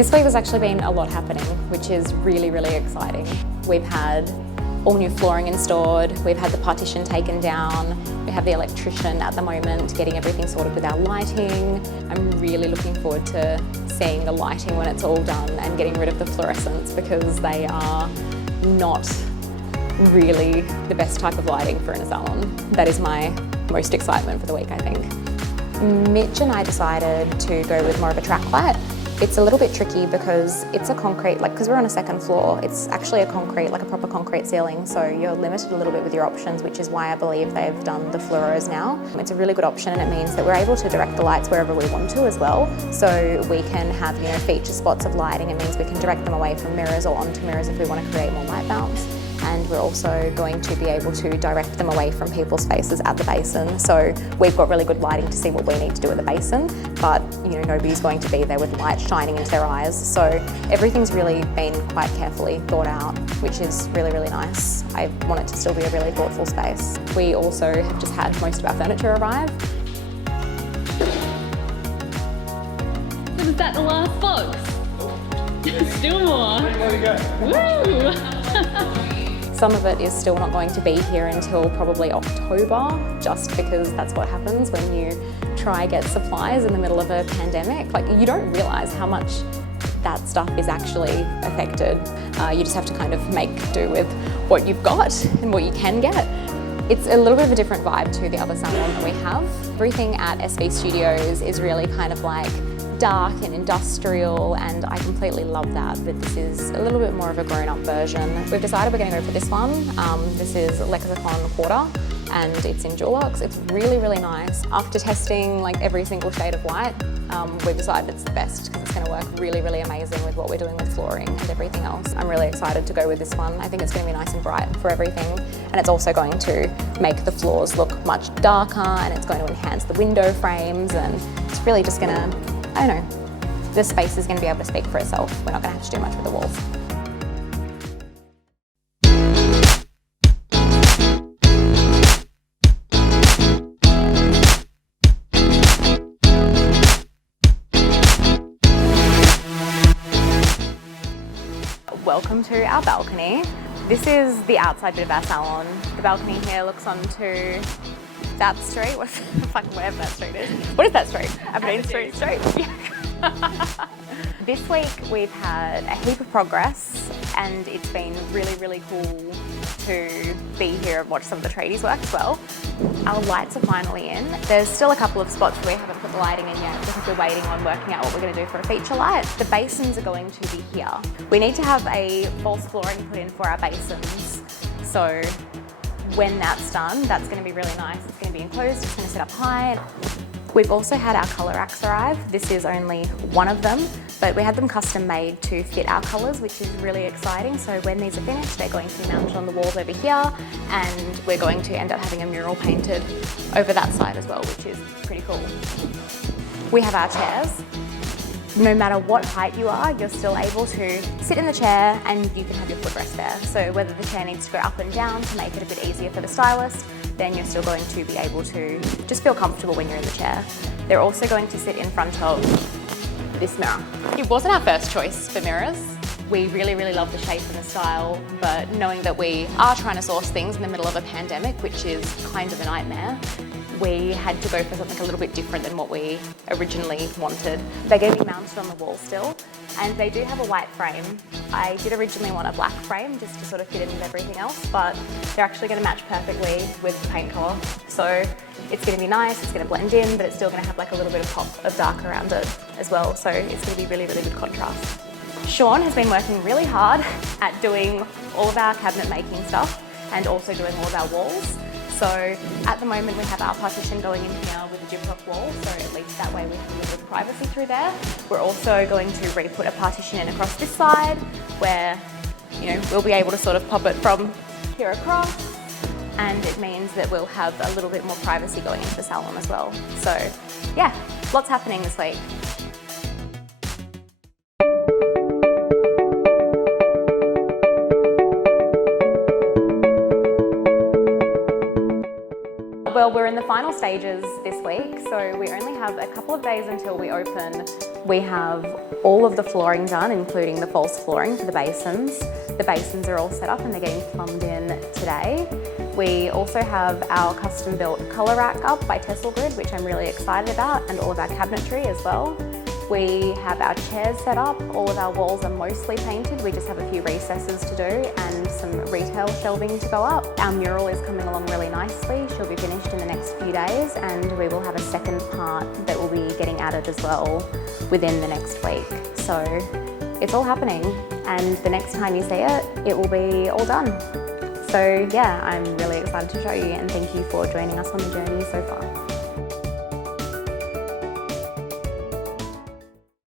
This week there's actually been a lot happening, which is really, really exciting. We've had all new flooring installed, we've had the partition taken down, we have the electrician at the moment getting everything sorted with our lighting. I'm really looking forward to seeing the lighting when it's all done and getting rid of the fluorescents, because they are not really the best type of lighting for in a salon. That is my most excitement for the week, I think. Mitch and I decided to go with more of a track light. It's a little bit tricky because it's a concrete, because we're on a second floor, it's actually a concrete, like a proper concrete ceiling, so you're limited a little bit with your options, which is why I believe they've done the fluoros now. It's a really good option, and it means that we're able to direct the lights wherever we want to as well. So we can have, feature spots of lighting. It means we can direct them away from mirrors or onto mirrors if we want to create more light bounce. And we're also going to be able to direct them away from people's faces at the basin. So we've got really good lighting to see what we need to do at the basin, but nobody's going to be there with light shining into their eyes. So everything's really been quite carefully thought out, which is really, really nice. I want it to still be a really thoughtful space. We also have just had most of our furniture arrive. Was that the last box? Still more. There we go. Woo! Some of it is still not going to be here until probably October, just because that's what happens when you try get supplies in the middle of a pandemic. You don't realise how much that stuff is actually affected. You just have to kind of make do with what you've got and what you can get. It's a little bit of a different vibe to the other salon that we have. Everything at SV Studios is really kind of dark and industrial, and I completely love that, but this is a little bit more of a grown-up version. We've decided we're going to go for this one. This is Lexicon Quarter, and it's in Dulux. It's really, really nice. After testing every single shade of white, we've decided it's the best because it's going to work really, really amazing with what we're doing with flooring and everything else. I'm really excited to go with this one. I think it's going to be nice and bright for everything, and it's also going to make the floors look much darker, and it's going to enhance the window frames, and it's really just going to, I don't know, the space is going to be able to speak for itself. We're not going to have to do much with the walls. Welcome to our balcony. This is the outside bit of our salon. The balcony here looks onto that street, whatever that street is. What is that street? Aberdeen Street? Yeah. This week we've had a heap of progress, and it's been really, really cool to be here and watch some of the tradies work as well. Our lights are finally in. There's still a couple of spots where we haven't put the lighting in yet because we're waiting on working out what we're going to do for a feature light. The basins are going to be here. We need to have a false flooring put in for our basins. So when that's done, that's going to be really nice. It's going to be enclosed, it's going to sit up high. We've also had our colour racks arrive. This is only one of them, but we had them custom made to fit our colours, which is really exciting. So when these are finished, they're going to be mounted on the walls over here, and we're going to end up having a mural painted over that side as well, which is pretty cool. We have our chairs. No matter what height you are, you're still able to sit in the chair and you can have your footrest there. So whether the chair needs to go up and down to make it a bit easier for the stylist, then you're still going to be able to just feel comfortable when you're in the chair. They're also going to sit in front of this mirror. It wasn't our first choice for mirrors. We really, really love the shape and the style, but knowing that we are trying to source things in the middle of a pandemic, which is kind of a nightmare, we had to go for something a little bit different than what we originally wanted. They're going to be mounted on the wall still, and they do have a white frame. I did originally want a black frame just to sort of fit in with everything else, but they're actually going to match perfectly with the paint colour. So it's going to be nice, it's going to blend in, but it's still going to have a little bit of pop of dark around it as well. So it's going to be really, really good contrast. Sean has been working really hard at doing all of our cabinet making stuff and also doing all of our walls. So at the moment we have our partition going in here with a gyprock wall, so at least that way we have a little bit of privacy through there. We're also going to re-put a partition in across this side where we'll be able to sort of pop it from here across, and it means that we'll have a little bit more privacy going into the salon as well. So yeah, lots happening this week. Well, we're in the the final stages this week, so we only have a couple of days until we open. We have all of the flooring done, including the false flooring for the basins. The basins are all set up and they're getting plumbed in today. We also have our custom built colour rack up by Tessel Grid, which I'm really excited about, and all of our cabinetry as well. We have our chairs set up, all of our walls are mostly painted, we just have a few recesses to do and some retail shelving to go up. Our mural is coming along really nicely, she'll be finished in the next few days, and we will have a second part that will be getting added as well within the next week. So it's all happening, and the next time you see it, it will be all done. So yeah, I'm really excited to show you, and thank you for joining us on the journey so far.